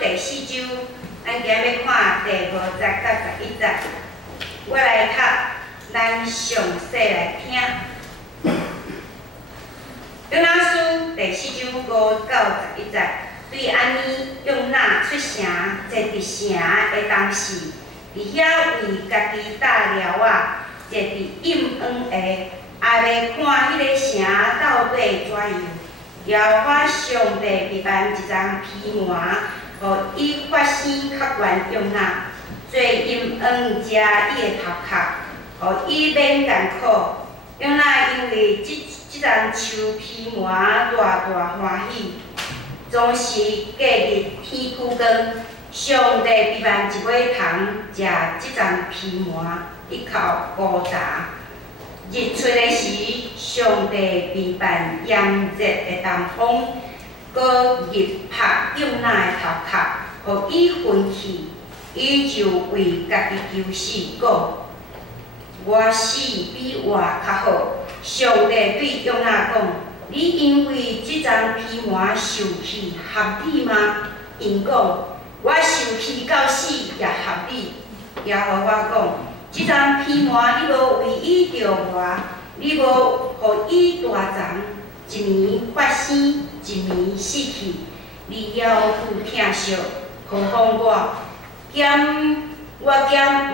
第4周，咱今日要看第5节到11节。我来读，咱详细来听。约拿书第4章5到11节，对安尼用那出城坐伫城的同事，伫遐为家己搭料啊，坐伫饮宴的，也要看迄个城到底怎样。要发上帝秘办一张批函，互伊发生较悬用纳，做饮宴食伊的头壳，互伊免艰苦。用纳因为即张收批函大欢喜，总是隔日天枯光，上帝秘办一尾通食即张批函，一口孤答。日出的时，上帝秘办炎热的东风，搁日拍用纳的头壳，互伊昏去。伊就为家己求死，讲：我死比活较好。上帝对用纳讲：你因为即张批函受气合理吗？因讲：我受气到死也合理。也互我讲。即张批函，你无为伊着我，你无互伊大长，一年发生，一年死去，你要负疼惜，何况我减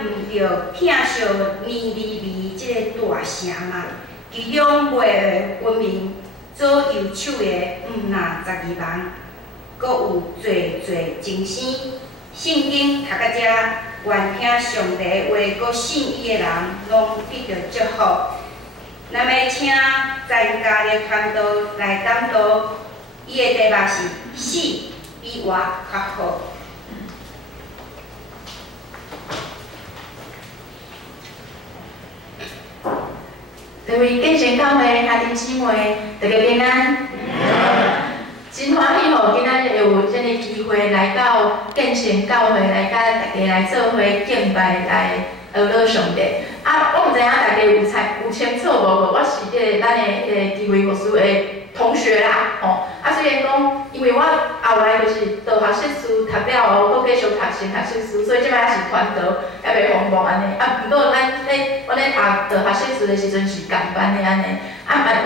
毋着疼惜尼尼微即个大城嘛？其中袂的文明，左右手的毋那12万，阁有侪精生。圣经读到遮。愿听上帝话，阁信伊的人，拢得到祝福。咱要请詹家的传道来讲道，伊的题目是“死比活较好”。各位敬虔教会兄弟姊妹，大家平安。真欢喜吼，今仔日有这个机会来到敬虔教会，来甲大家来做伙敬拜，来讹乐上帝。我毋知影大家有清楚无？我是咱的智慧牧师的同学啦，吼。虽然讲，因为我后来就是道学硕士读了后，搁继续读神学硕士，所以即摆是传道，也袂丰富安尼。不过我咧读道学硕士的时阵是共班的安尼。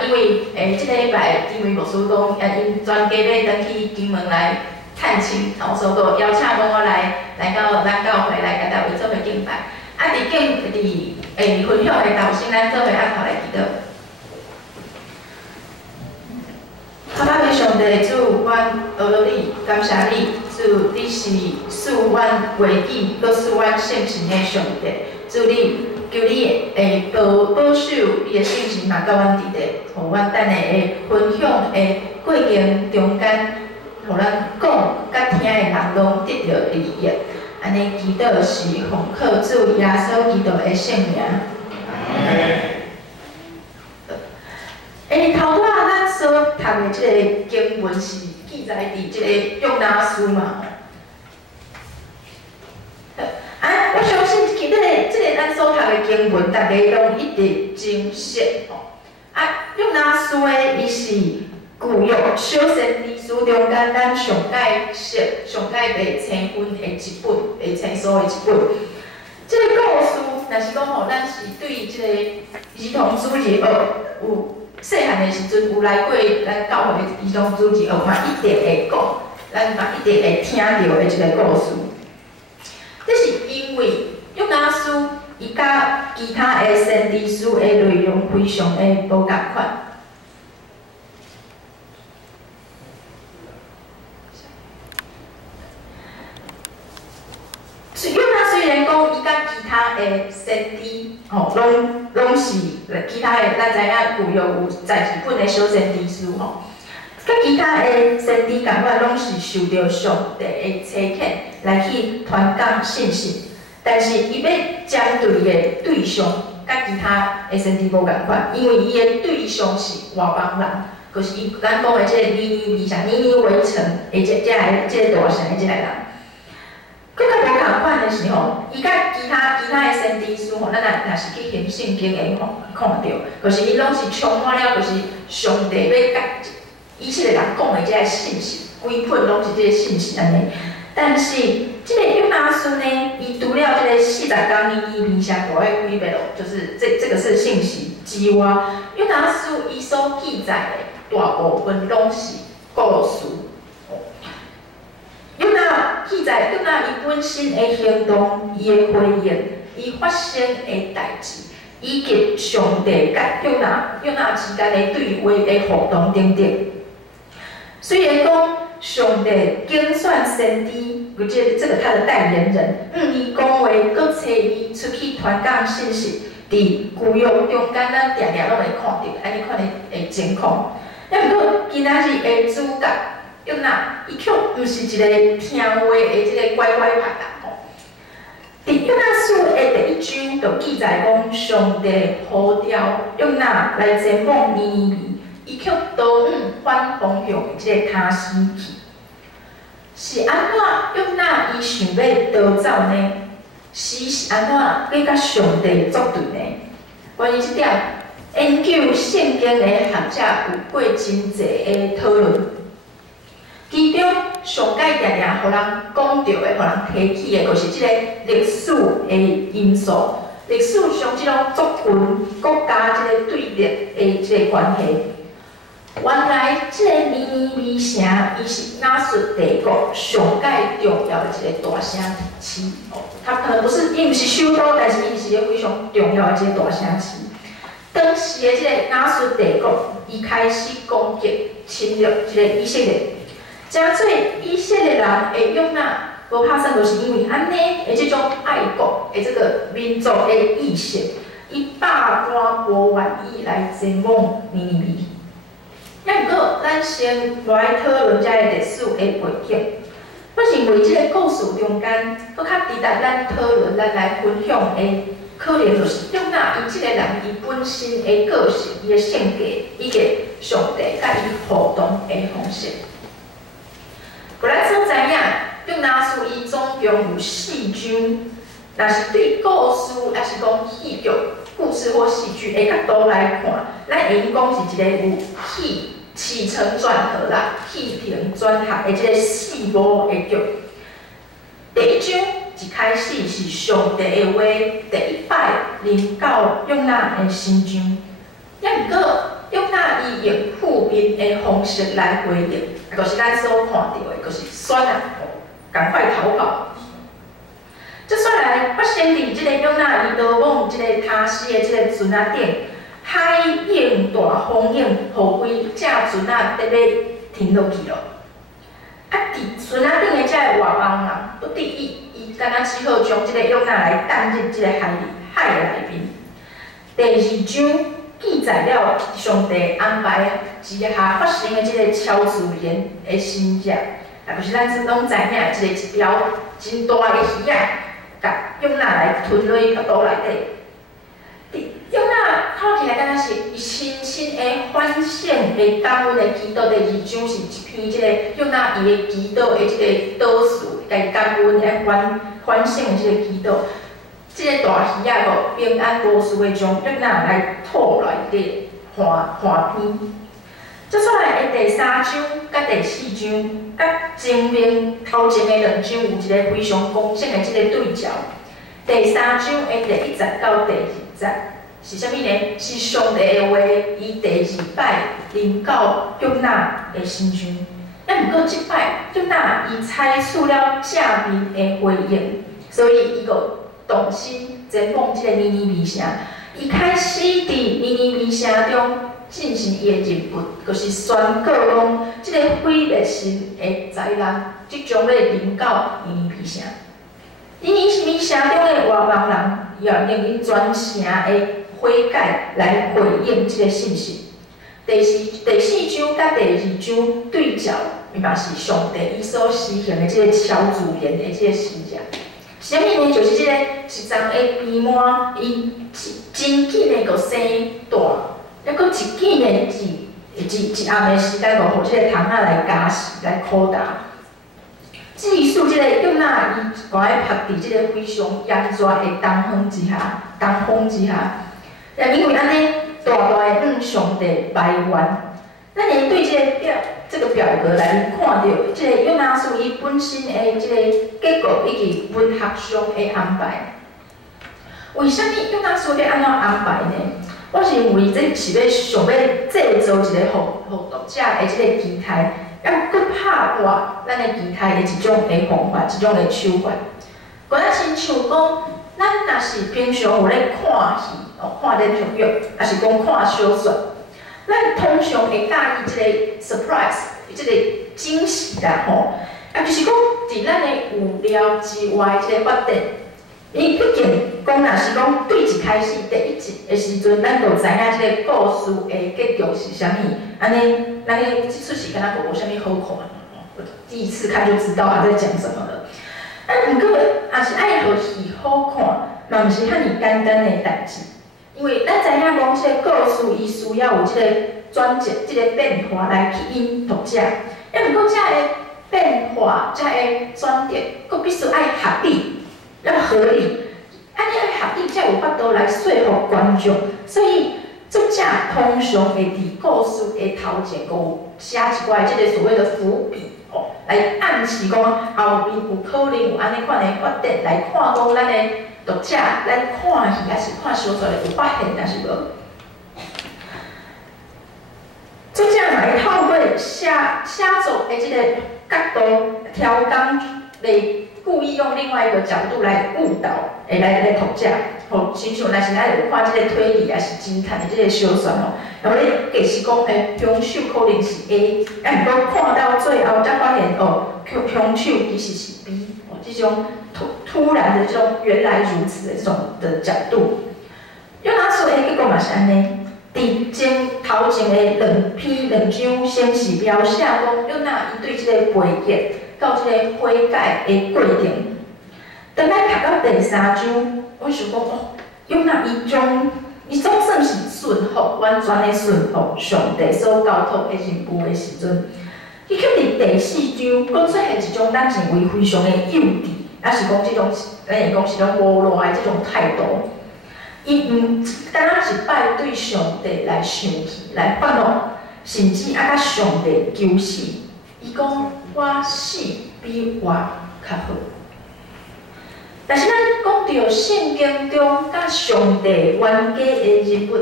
因为即个礼拜智慧牧师讲，因全家要转去金门来探亲，所以就邀请讲我来到咱教会来甲大家做伙敬拜。伫分享的头先，咱做伙按头来祈祷。好，咱的上帝主，阮讹落你，感谢你，主，你是赐阮唯一，搁赐阮圣神的上帝，主你。求你会保守你的圣神嘛，甲阮伫咧，互阮等下会分享的过程中间，互咱讲甲听的人拢得到利益。安尼祈祷是奉靠主耶稣基督的圣名。头仔咱所读的即个经文是记载伫即个约拿书嘛。我相信其即个咱所读的经文，大家拢一直真熟吼。约拿书的伊是旧约小先知书中间咱上解熟、上解被青分的一本，被青疏的一本。即个故事，若是讲吼，咱是对即个儿童主日学有细汉的时阵有来过咱教会的儿童主日学嘛，一定会讲，咱嘛一定会听到的一个故事。这是因为约拿书伊甲其他的先知书的内容非常的无共款。约拿虽然讲伊甲其他的先知拢是其他的，咱知影旧约有12本的小先知书甲其他的先知共款，拢是受到上帝的差遣来去传讲信息，但是伊要针对的对象甲其他的先知无共款，因为伊的对象是外邦人，就是咱讲的即个尼尼微城、尼尼微城的即个大城的即个人。佫较无共款的是吼，伊甲其他的先知书吼，咱若是去寻圣经的看到，就是伊拢是充满了，就是上帝要甲伊即个人讲的即个信息，规本拢是即个信息安尼。但是，这个约拿书呢，伊除了这个40天尼尼微城大概几遍咯，就是这个是信息之外，约拿书伊所记载的大部分拢是故事。约拿记载约拿伊本身的行动、伊的回应、伊发生的代志，以及上帝甲约拿之间的对话的互动等等。虽然讲上帝拣选先知，或者这个他的代言人，伊讲话，搁找伊出去传讲信息，伫旧约中间，咱常常拢会看到安尼款的情况。但毋过今仔日的主角约拿，伊却毋是一个听话的这个乖乖牌啦吼。伫约拿书的第1章就记载讲，上帝呼召约拿来前往尼尼微。伊却倒反方向即个他西去，是安怎约拿伊想要逃走呢？是安怎要甲上帝作对呢？关于这点，研究圣经的学者有过真侪的讨论，其中上界常常互人讲到的、互人提起的，就是即个历史的因素。历史上即种族群、国家即个对立的即个关系。原来，这个尼尼微城，伊是亚述帝国上界重要的一个大城市。它可能不是，伊毋是首都，但是伊是一个非常重要的一个大城市。当时的这个亚述帝国，伊开始攻击、侵略这个以色列，真做以色列人会约拿，无拍算就是因为安尼的这种爱国的这个民族的意识，伊百般无愿意来前往尼尼微。咱毋过，咱先来讨论遮个历史的背景。我认为即个故事中间，搁较值得咱讨论、咱来分享的，可能就是约拿伊即个人伊本身的个性、伊的性格，以及上帝甲伊互动的方式。咱所知影，约拿书伊总共有4章。若是对故事，还是讲戏剧、故事或戏剧的角度来看，咱会用讲是一个有起承转合啦、起承转合的即个4幕的剧。第1章一开始是上帝的话，第1摆临到约拿的心中。毋过约拿伊用负面的方式来回应，就是咱所看到的，就是选啊，赶快逃跑。接下来发生伫即个约拿伊逃往即个他西的即个船仔顶，海涌大风涌，互规只船仔得要停落去咯。伫船仔顶的只个外邦人不得已，伊敢若只好将即个约拿来弹入即个海内面。第2章记载了上帝安排之下发生的即个超自然的神迹，也就是咱拢知影即个一条真大的鱼仔。甲约拿来吞落去腹肚内底。约拿看起来敢若是伊深深的反省的感恩的祈祷。第2章是一篇即个约拿伊的祈祷的即个祷词，甲伊感恩的反省的即个祈祷。即个大鱼仔个平安无事的将约拿来吐内底岸边。接下来的第3章甲第4章，甲前面头前的2章有一个非常公正的即个对照。第3章的第1节到第2节是啥物呢？是上帝的话，伊第2摆临到约拿的心中。毋过即摆约拿伊采取了正面的回应，所以伊个动心前往即个尼尼微城。伊开始伫尼尼微城中进行伊的任务，就是宣告讲，即个毁灭性的灾难即将要临到尼尼微城。尼尼微城中的外邦人要用因全城的悔改来回应即个信息。第4章甲第2章对照，嘛是上帝伊所施行的即个超自然的即个神迹。啥物呢？就是即个一丛的鼻毛，伊真紧的个生大。抑搁一记呢，一暗的时间，就互即个虫仔来加时来扩大。致使即个约拿伊赶快拍伫即个非常炎热的东风之下，也因为安尼大大的向上帝埋怨。咱会对即个这个表格来看到，即个约拿书伊本身的即个结构以及文学上的安排。为什么约拿书要安怎安排呢？我认为这是要想要制造一个互读者的即个期待，要搁拍破咱的期待的一种的方法，一种的手法。个咱亲像讲，咱若是平常有咧看戏，看连续剧，还是讲看小说，咱通常会介意即个 surprise， 即个惊喜啦吼。就是讲，伫咱的有料之外，即个发展。伊毕竟讲，若是讲对一开始第一集的时阵，咱就知影即个故事的结局是啥物，安尼，咱个即出戏敢若无啥物好看，第一次看就知道他在讲什么了。毋过，也是爱互戏好看，嘛毋是遐尔简单的代志。因为咱知影讲，即个故事伊需要有即个转折、即个变化来吸引读者。毋过，遮个变化、遮个转折，佫必须爱合理。要合理，安尼爱合理才有法度来说服观众。所以作者通常会伫故事的头前，有写一寡即个所谓的伏笔，来暗示讲后面有可能有安尼款的发展，来看讲咱的读者咱看戏还是看小说有发现，还是无。作者嘛会透过写作的即个角度调工来。故意用另外一个角度来误导，来读者，亲像若是咱有看即个推理还是侦探的即个小说然后咧假使讲，凶手可能是 A， 毋过看到最后才发现凶手其实是 B， 这种突然的这种原来如此的这种的角度，约拿书的结果嘛是安尼，伫头前的两章先是描写讲约拿伊对即个背叛。到即个悔改的过程，等咱读到第3章，我想讲约拿伊总算是顺服，完全的顺服上帝所交托的任务的时阵，伊却伫第4章，佫出现一种咱认为非常的幼稚，也是讲即种咱会讲是种无赖的即种态度。伊毋单单一摆对上帝来生气、来发怒，甚至甲上帝求死。伊讲。我死比活较好，但是咱讲到圣经中甲上帝冤家的人物，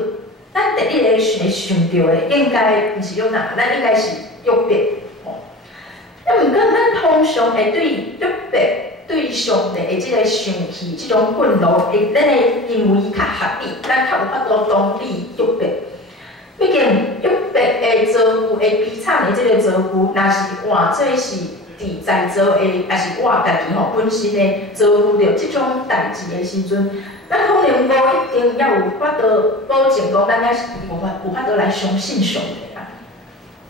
咱第一个想到的应该毋是约拿，咱应该是约伯。毋过咱通常会对约伯对上帝的即个生气、即种愤怒，咱会认为较合理，咱较有法度同理约伯。毕竟约伯的遭遇的悲惨的即个遭遇，若是换做是伫在座的，也是我家己本身的遭遇着即种代志的时阵，咱可能无一定要有法度保证讲，咱也是有法度来相信上帝啊。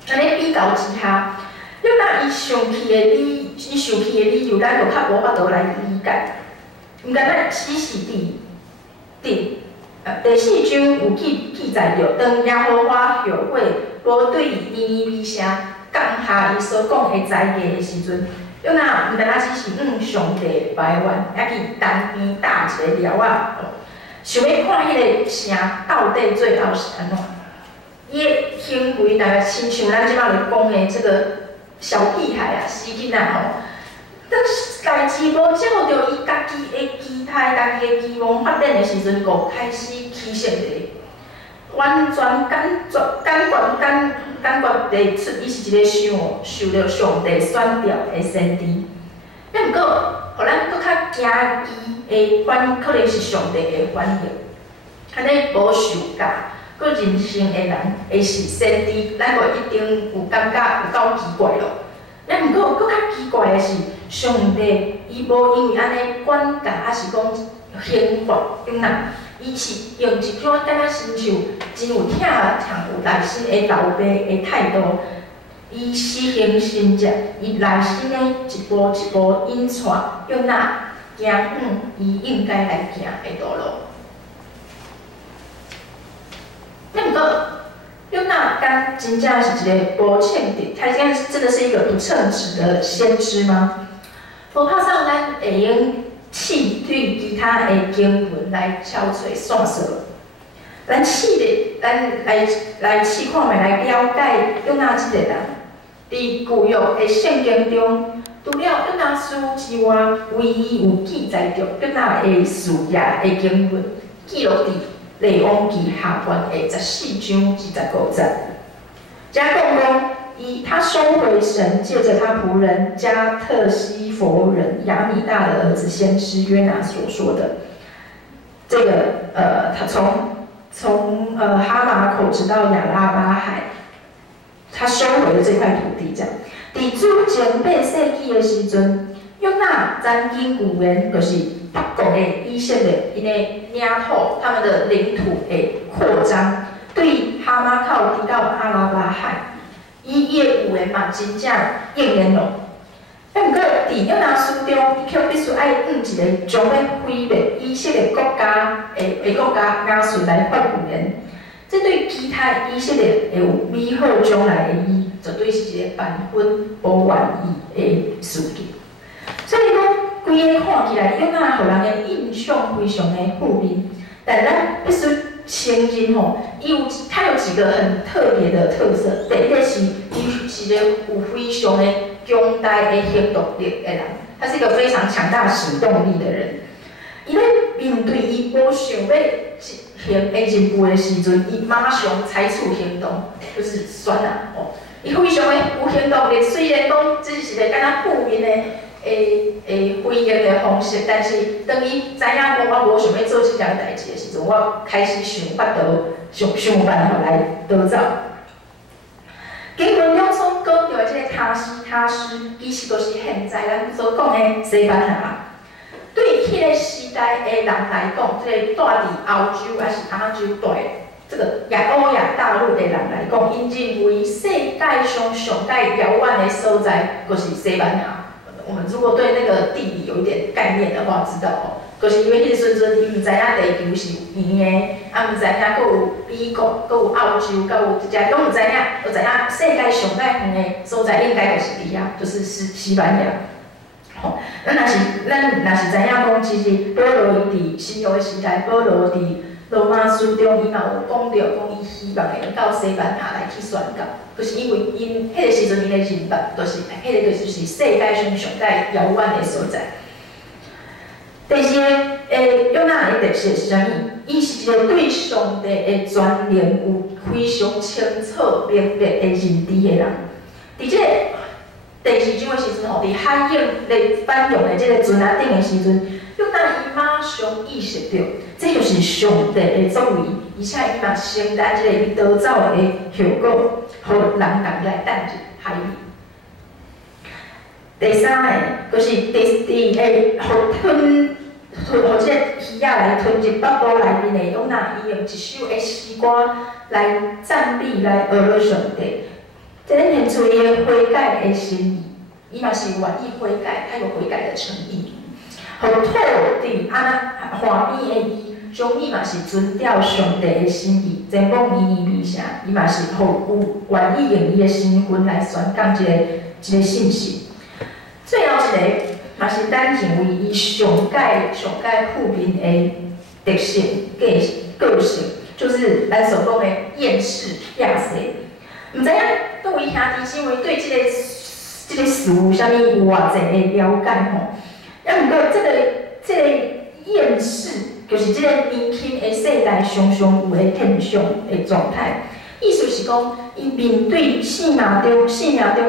安尼比较之下，约拿伊生气的理由，咱就较无法度来理解。毋过咱只是第4章有记载着，当耶和华后悔无对尼尼微城降下伊所讲的灾祸的时阵，约拿毋单只是上帝埋怨，还去东边打一个寮想要看迄个城到底最后是安怎？伊的行为大概亲像咱即摆咧讲的这个小屁孩啊、死囡仔当代志无照着伊家己的期待、家己的期望发展的时阵，就开始起性咧，完全感觉得出伊是一个受着上帝选调的先知。毋过，互咱搁较惊伊的可能是上帝的反应，安尼无受教、搁人性的人会是先知，咱就一定有感觉有够奇怪咯。毋过，搁较奇怪的是，上帝伊无因为安尼管教，还是讲刑罚约拿，伊是用一种敢若亲像真有疼有耐心的老爸的态度，伊施行神迹，伊耐心的一步一步引带约拿行伊应该来行的道路。毋过，约拿干真正是一个无称职，他真的是一个不称职的先知吗？无拍上咱会用试对其他的经文来敲找线索，咱来试看觅来了解约拿即个人，伫旧约的圣经中，除了约拿书之外，唯一有记载着约拿的事业的经文，记录伫列王记下卷的14章25节。加讲他收回神借着他仆人加特西弗人亚米大的儿子先知约拿所说的，这个他从哈马口直到亚拉巴海，他收回了这块土地。这样，伫主前8世纪的时阵，约拿曾经预言就是北国的以色列因的领土，他们的领土的扩张，对哈马口直到阿拉巴海。伊的预言嘛，真正应验咯。毋过，伫约拿书中，伊却必须爱一个将要毁灭以色列国家的国家亚述来发预言。这对其他以色列会有美好将来的伊，绝对是一个万分无愿意的事件。所以讲，规个看起来，约拿互人的印象非常的负面，但咱必须承认吼，它有几个很特别的特色。第一个是，伊是一个有非常的强大的行动力的人，他是一个非常强大行动力的人。伊咧面对伊无想要行的任务的时阵，伊马上采取行动，就是选啊哦。伊非常的有行动力，虽然讲只是一个敢若负面的回应的方式，但是当伊知影讲我无想要做这件代志的时阵，我开始想办法来得走。经文中所讲到的这个他施，其实就是现在咱所讲的西班牙。对迄个时代的人来讲，这个住伫欧洲还是亚洲这个欧亚大陆的人来讲，因认为世界上上界遥远的所在，就是西班牙。我们如果对那个地理有一点概念的话，知道哦，就是因为迄个时阵，伊毋知影地球是圆的，毋知影佫有美国，佫有澳洲，佫有一只拢毋知影，就知影世界上界远的所在应该就是伫遐，就是西班牙。吼，咱若是知影讲，其实保罗伊伫新约的时代，保罗伫罗马书中，伊嘛有讲到讲，伊希望会到西班牙来去宣告，就是因为因迄个时阵因的认识，就是迄个就是世界上上界遥远的所在。第四个，约拿的特色是啥物？伊是一个对上帝的全能有非常清楚明白的认知的人。伫这个第4章的时阵吼，伫海影咧翻涌的这个船仔顶的时阵，约拿伊马上意识到，这就是上帝的作为，而且伊嘛承担这个伊逃走的后果，互人共来等入海里。第三个就是互这个鱼仔来吞入腹肚内面的约拿，伊用一首的诗歌来赞美来俄罗上帝。这显出伊的悔改的心意，伊嘛是愿意悔改，他有悔改的诚意。互土地安那欢喜的伊，将伊嘛是遵照上帝的心意，前往伊面城，伊嘛是互有愿意用伊的身份来宣讲一个信息。最后一个嘛是咱认为伊上界负面的特性个性，就是咱所讲的厌世亚西。毋知影各位兄弟姊妹对这个事有啥物有偌济的了解吼？毋过这个厌世，就是这个年轻的世代常常有的现象的状态。意思是讲，伊面对生命中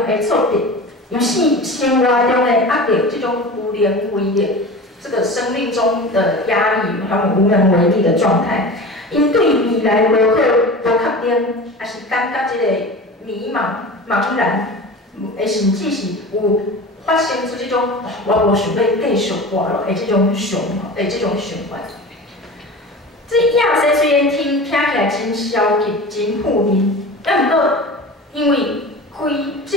的挫折，有生活中的压力，这种无能为力，这个生命中的压力，还有无能为力的状态。因对未来无确定，也是感觉这个迷茫然，甚至是有发生出这种我无想要继续活落的这种想法。这亚西虽然听起来真消极、真负面，但毋过因为这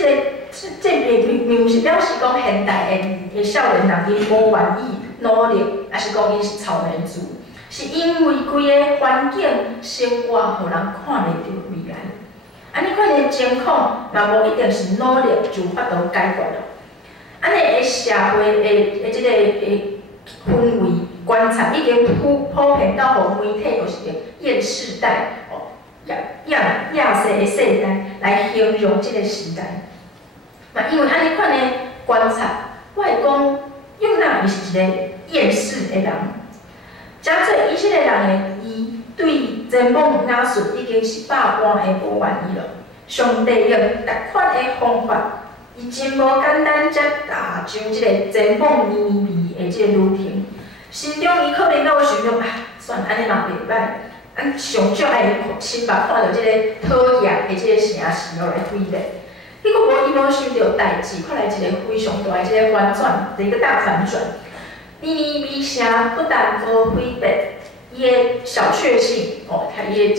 并不是表示讲现代的少年人因无愿意努力，还是讲因是草莓族。是因为规个环境、生活，互人看袂到未来。安尼款的情况，嘛无一定是努力就法度解决咯。安尼的社会的这个氛围观察，已经普遍到互媒体就是个厌世代哦，亚西的世代来形容这个时代。嘛，因为安尼款的观察，我会讲，约纳伊是一个厌世的人。真侪以色列人伊对前往亚述已经是百般的无愿意了。上帝用逐款的方法，伊真无简单才踏上即个前往尼尼微的即个路程。心中伊可能有想着啊，算安尼嘛袂歹，咱上少爱亲目看到即个讨厌的即个城市来毁灭。结果伊无想到代志，看来一个非常大的即个反转，一个大反转。尼尼微城不但无毁灭，伊的小确幸哦，他伊的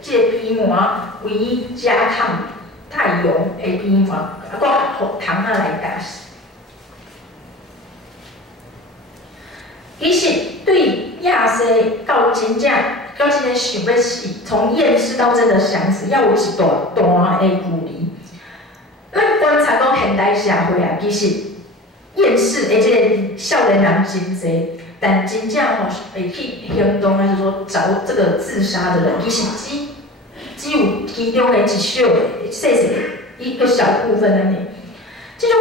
即个边环为加抗太阳的边环，啊，搁互虫仔来打死。其实对亚西到真正想要死，从厌世到真的想死，要有一段的距离。咱观察讲现代社会啊，其实厌世的即个少年人真侪，但真正吼会去行动，还是说找这个自杀的人，其实只有其中的一小个细细一个小部分安尼。这种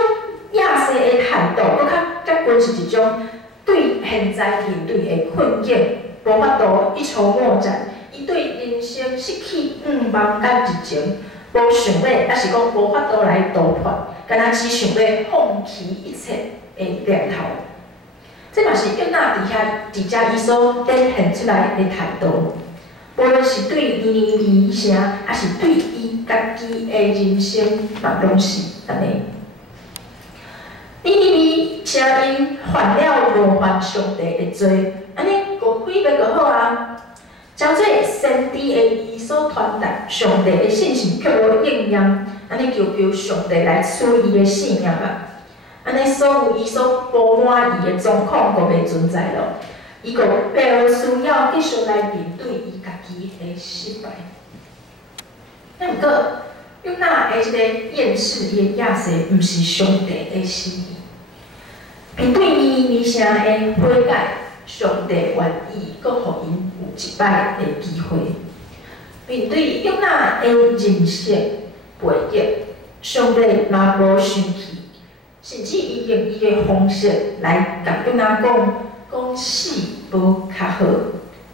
亚西的态度，搁较关是一种对现在面对的困境无法度一筹莫展，伊对人生失去望甲热情。无想要，还是讲无法度来突破，敢若只想要放弃一切的念头。这嘛是约纳伫遮伊所展现出来的态度。无论是对尼尼微城，还是对伊家己的人生，嘛拢是安尼。尼尼微城因犯了冒犯上帝的罪，安尼个毁灭就好啊。照做先知的伊所传达上帝的信息，却无应验，安尼求上帝来处伊的性命吧。安尼所有伊所不满意的状况，都袂存在咯。伊个必需要继续来面对伊家己的失败。但毋过，约纳的即个厌世的亚西，毋是上帝的心意。面对尼尼微城的悔改，上帝愿意搁互因有一摆的机会。面对约纳的人生背逆，上帝嘛无生气，甚至伊用伊的方式来甲约纳讲死无较好，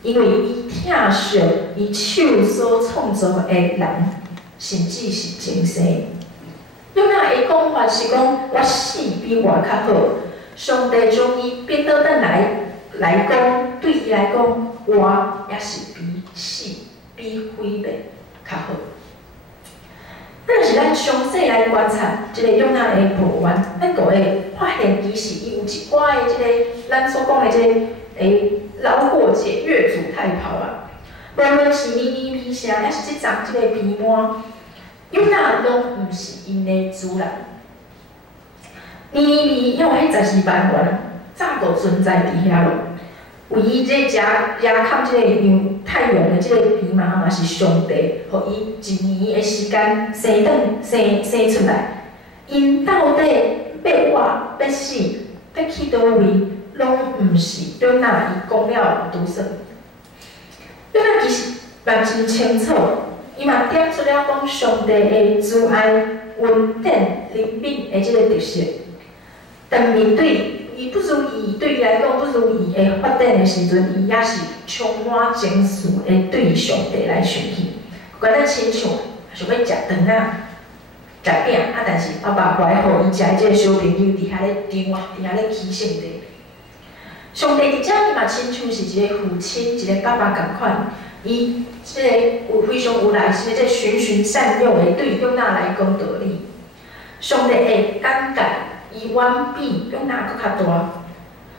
因为伊疼惜伊手所创造的人，甚至是前世。约纳的讲法是讲，我死比活较好。上帝将伊变倒转来讲，对伊来讲，活也是比死、比毁灭较好。但是咱详细来观察即个约纳的破案，咱就会发现，其实伊有一寡的即个咱所讲的即个老过节、越俎代庖啊。无论是尼尼微城，还是即丛即个边环，约纳拢毋是因的主人。尼尼微因为迄12万元早就存在伫遐咯。为伊即个亚靠即个太阳的即个边嘛，嘛是上帝，互伊一年的时间生出来。因到底要活要死，要去倒位，拢毋是约纳伊讲了拄算。约纳其实嘛真清楚，伊嘛点出了讲上帝的慈爱、稳定、灵敏的即个特色。但面对伊不如意，对伊来讲不如意的发展的时阵，伊也是充满情绪的对上帝来生气。管咱亲像想要食饭啊、食饼啊，但是爸爸怀互伊食即个小朋友伫遐咧张啊，伫遐咧起性地。上帝伫遮伊嘛亲像是一个父亲、一个爸爸共款，伊即个有非常有耐心的，即个循循善诱的对约纳来讲道理。上帝的感觉。伊远比约纳搁较大。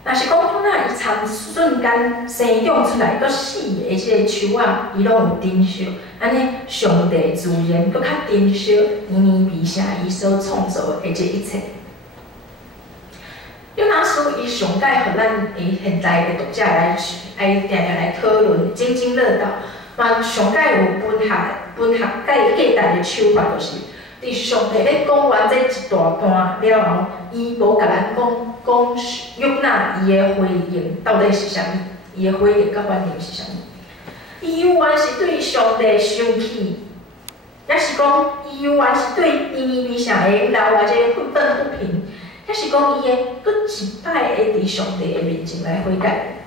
若是讲约纳伊从瞬间生长出来，搁死的即个树仔，伊拢有珍惜。安尼，上帝自然搁较珍惜尼尼微城伊所创造的这一切。约纳书伊上届互咱的现代的读者来定定来讨论，津津乐道。嘛，上届有文学界代的手法，就是。伫上帝咧讲完这一大段了后，伊无甲咱讲约纳伊的回应到底是啥物？伊的回应甲反应是啥物？伊有原是对上帝生气，也是讲伊有还是对年年微笑的留下这个愤愤不平，也是讲伊会搁一摆会伫上帝的面前来悔改，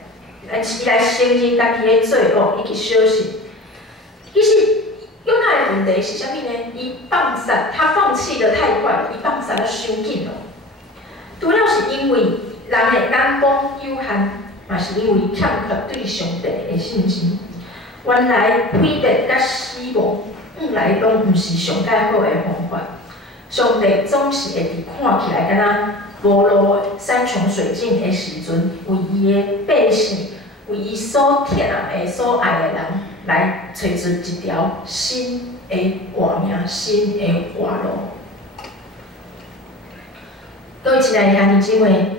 来承认家己的罪恶以及小事。其实约拿的问题是啥物呢？伊他放弃得太快了，伊放散得伤紧了。除了是因为人的眼光有限，嘛是因为欠缺对上帝的信心。原来毁灭甲死亡，本来拢毋是上介好的方法。上帝总是会伫看起来敢若无路、山穷水尽的时阵，为伊的百姓，为伊所疼的、所爱的人，来找出一条新的活命、新的活路。各位亲爱的兄弟姊妹，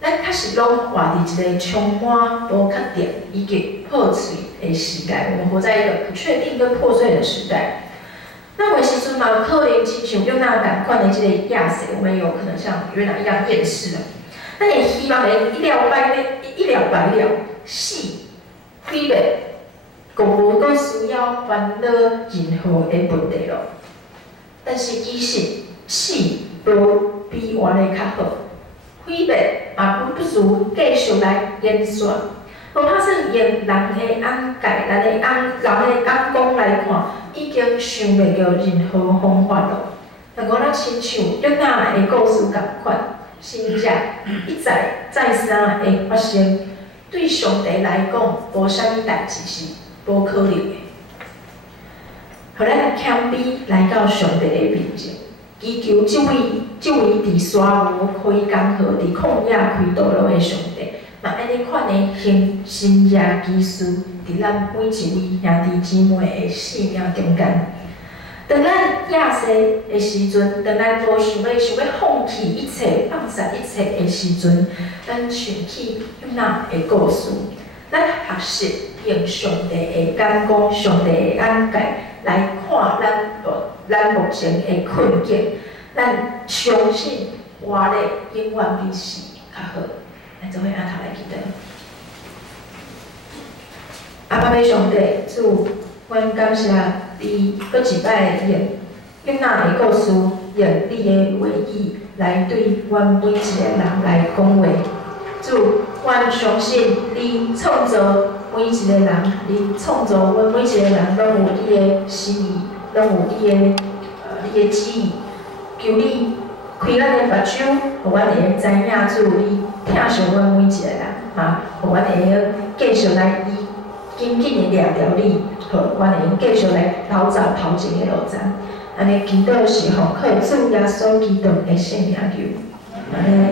咱确实拢活伫一个充满无确定以及破碎的时代。我们活在一个不确定跟破碎的时代。那有时阵嘛，有可能亲像约拿同款的这个亚瑟，我们有可能像约拿一样厌世了。咱会希望会一了百了，死毁灭，共无搁需要烦恼任何的问题咯。但是其实死无比活得较好，毁灭嘛不如继续来延续。无怕算用人的眼界、人的眼光来看，已经想袂到任何方法咯。若讲咱亲像约拿的故事共款，真正一再再三会发生，对上帝来讲，无啥物代志是无可能的。互咱谦卑来到上帝的面前，祈求这位伫沙漠开江河、伫旷野开道路的上帝。嘛，安尼款的行神业奇事，伫咱每一位兄弟姊妹的生命中间。当咱亚瑟的时阵，当咱无想要放弃一切、放下一切的时阵，咱想起约拿的故事，咱学习用上帝的眼光、上帝的眼界来看咱目前的困境，咱相信活的永远比死较好。咱做伙按头来祈祷。阿爸父上帝，主，阮感谢你搁一摆用约拿的故事，用你的话语来对阮每一个人来讲话。主，阮相信你创造每一个人，你创造阮每一个人，拢有你的心意，拢有你的旨意。求你开咱的目睭，互阮会知影主你疼惜阮每一个人，嘛，互阮会继续来紧紧的抓着你，互阮会继续来走头前的路程。安尼祈祷是奉靠主耶稣基督的圣名求，阿门。